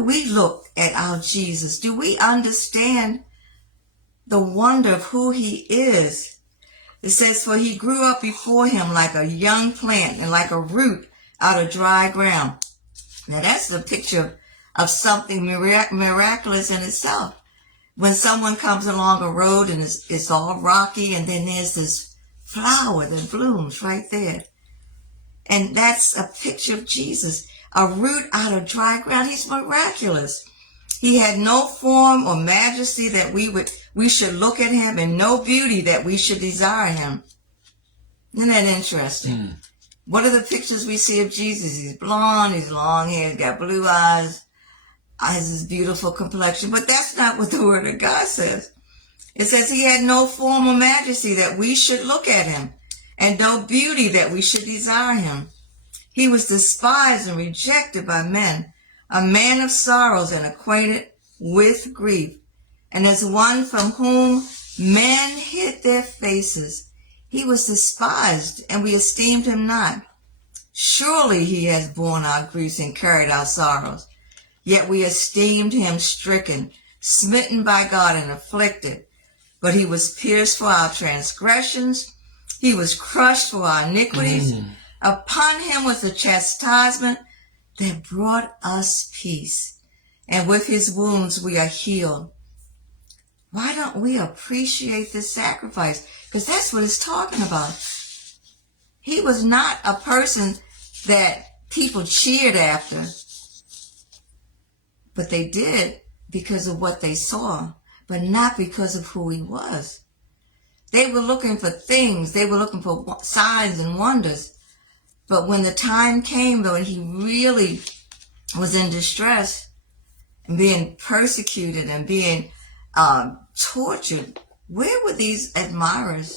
do we look at our Jesus? Do we understand the wonder of who he is? It says, for he grew up before him like a young plant and like a root out of dry ground. Now that's the picture of something miraculous in itself. When someone comes along a road and it's all rocky, and then there's this flower that blooms right there. And that's a picture of Jesus, a root out of dry ground. He's miraculous. He had no form or majesty that we should look at him, and no beauty that we should desire him. Isn't that interesting? What are the pictures we see of Jesus? He's blonde, he's long hair, he's got blue eyes, has this beautiful complexion. But that's not what the Word of God says. It says he had no form or majesty that we should look at him, and no beauty that we should desire him. He was despised and rejected by men, a man of sorrows and acquainted with grief. And as one from whom men hid their faces, he was despised, and we esteemed him not. Surely he has borne our griefs and carried our sorrows. Yet we esteemed him stricken, smitten by God, and afflicted. But he was pierced for our transgressions. He was crushed for our iniquities. Upon him was the chastisement that brought us peace. And with his wounds we are healed. Why don't we appreciate this sacrifice? Because that's what it's talking about. He was not a person that people cheered after, but they did because of what they saw, but not because of who he was. They were looking for things. They were looking for signs and wonders. But when the time came, though, and he really was in distress and being persecuted and being tortured, where were these admirers?